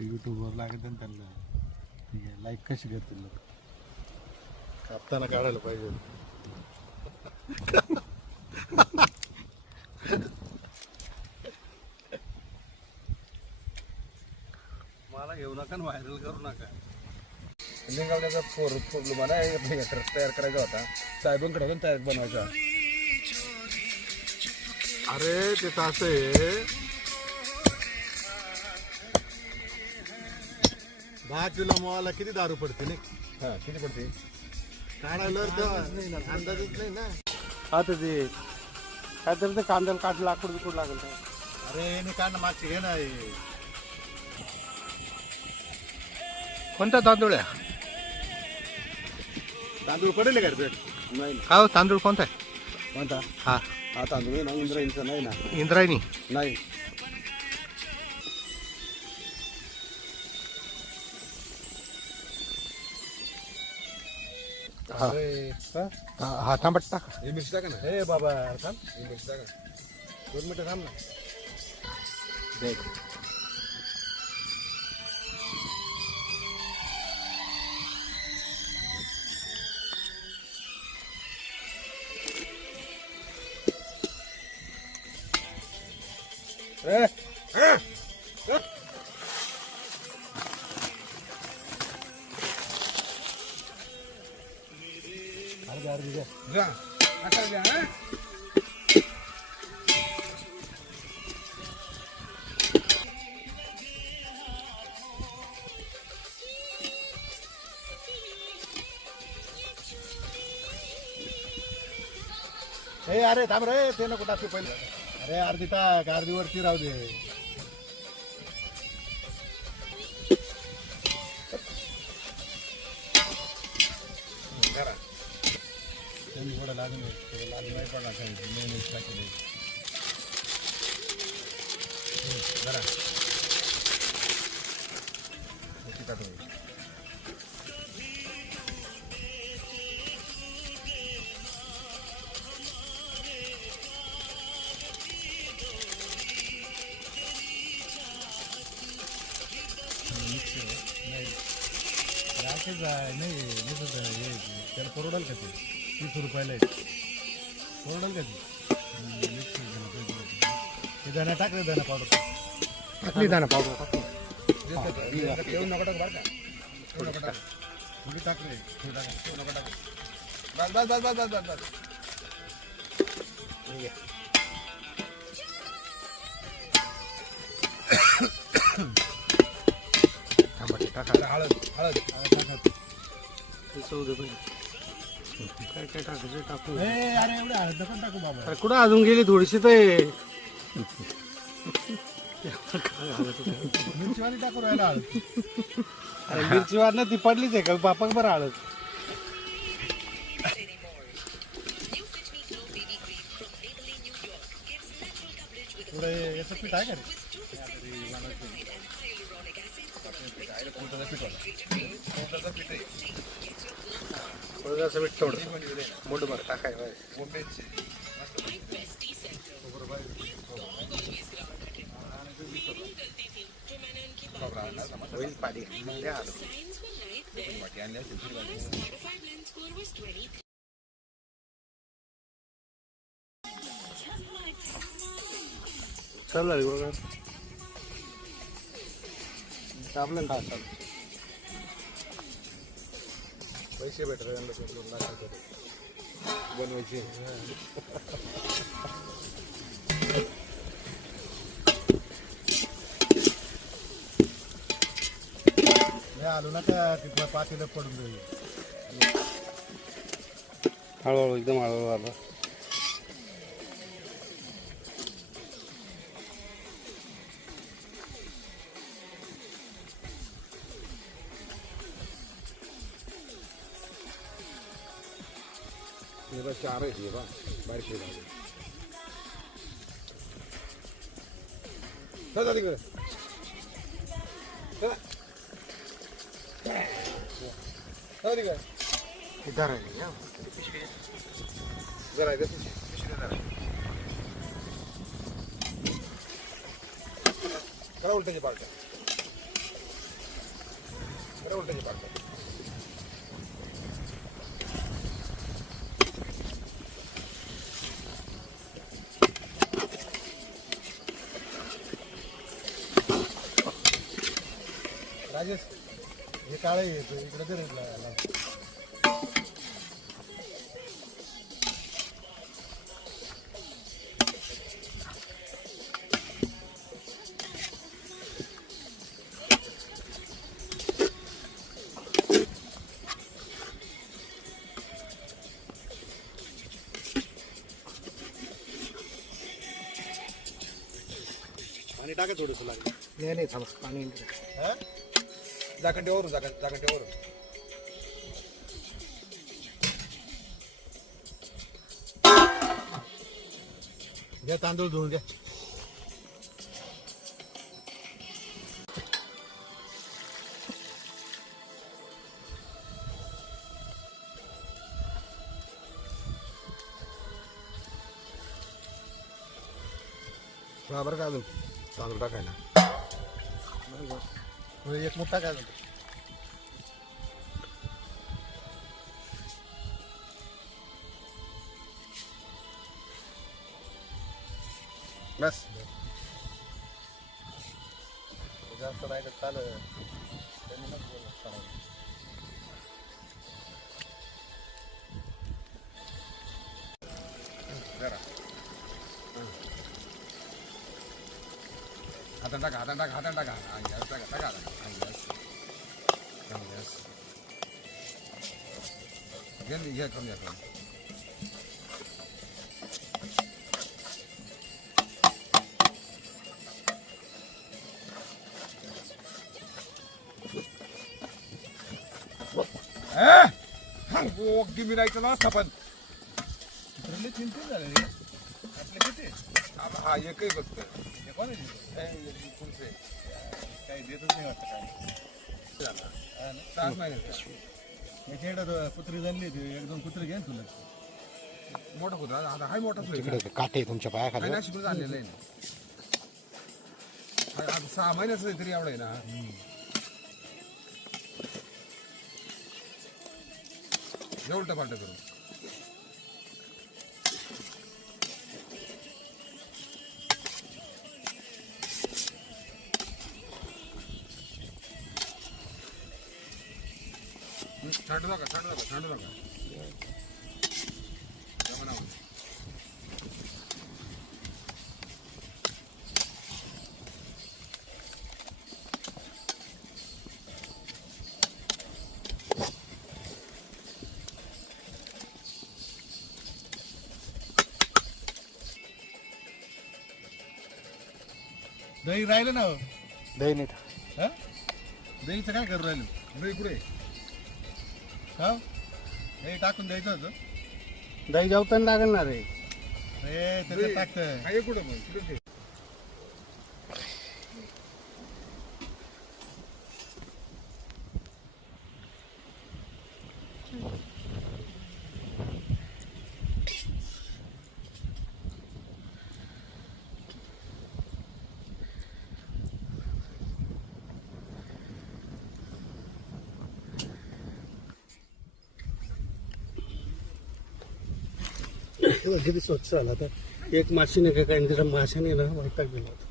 ते युट्यूबवर लागत ना त्यांना. ठीक आहे, लाईक कशी करतील लोक. कापताना काढायला पाहिजे. मला घेऊ नका ना, व्हायरल करू नका. लिंगावण्याचा प्रॉब्लेम आहे, तयार करायचा होता साहेबांकडे पण तयार बनवायचा. अरे ते असं आहे, 10 किलो मोहाला किती दारू पडते नाही. हा किती पडते काढायला अंदाजच नाही ना. आता ते काय तर ते कांद्याला काढ लाकूड बिकूड लागेल. अरे नाही काढणं मागची घे ना. कोणता तांदूळ आहे? तांदूळ पडेल का रे? नाही. काय तांदूळ कोणता आहे? कोणता? हा हा तांदूळ ना इंद्रायणीचा नाही ना. इंद्रायणी नाही. हा तांबट टाका. हे मिरची टाका ना. हे बाबा थांब, हे मिरची टाका. 2 मिनिटं थांब ना. हे अरे थांब रे, ते नको टाकू पहिले. अरे अर्धी टाक, अर्धी वरती राहू दे. थोडं लागून लागून नाही पडला काही नाही टाकले. जरा टाकू. नाही त्याला परवडेल का? ते 30 रुपयाला आहे. परवडेल का ते? दाणा टाक रे, दाणा पावडर टाकली दाणा पावडर ठेवून नको टाक बरं का. थोडं टाक, थोडी टाक रे. थोडं नको टाक. बस बस बस बस बस बस. टाका. हळद हळद हळद काय काय टाकायचं टाकू. अरे एवढे हळद नको टाकू बाबा. अरे कुठं अजून गेली थोडीशी ते मिरचीवाली टाकू राहिला हळद. अरे मिरची वाढलं ती पडलीच आहे का बापाक बरं आलं. थोडं याचं पीठ आहे का रे? थोडंसं मीठ थोडं मुठभर टाकाय. होईल पाणी द्या. चाललं बघा आपलं का चालू पैसे भेटले बनवायचे. आलो ना त्या तिथं पातीला पडून जाईल. हळूहळू एकदम हळूहळू आलं. चार आहे बा बारीक तिकडे. इधर आहे जरा करा उलटाची पार्ट. उलटाची पाडतात. राजेश हे काळे येतो इकडे दे रे याला. पाणी टाका थोडंसं लागलं. नाही नाही थांबा पाणी हा झाकण ठेवर झाकण ठेवर. द्या तांदूळ धुवून द्या. बरं का अजून तांदूळ टाकायला एक मोठा काय म्हणतो बस. जास्त नाही तर चालेल. हातान टाका हातान टाका. गॅस टाका गॅस. घ्या करून घ्या. मी राहायचं ना पण चिंता झाले आपले किती हा एकही बघत हे कोण आहे? काही देतच नाही वाटतं काय. 6 महिन्याचा याच्याकडे कुत्री झाली होती. 1-2 कुत्री घ्या तुला. मोठा कुत्रा आता हाय मोठा काटे तुमच्या पायाखाली. नाशिकला आणलेलं आहे ना. आता 6 महिन्याचं आहे तरी एवढं आहे ना. उलट पालट करून थंड नका. दही राहिलं ना. दही नाही हा दहीचं काय करू राहिलं? दही कुठे हा दही टाकून द्यायचं होतं. दही जेवताना लागेल ना रे. हे त्याच्यात टाकतं. आहे कुठे मग कुठे किती स्वच्छ झाला तर एक माशीने काय माशाने ना वैताग गेला होता.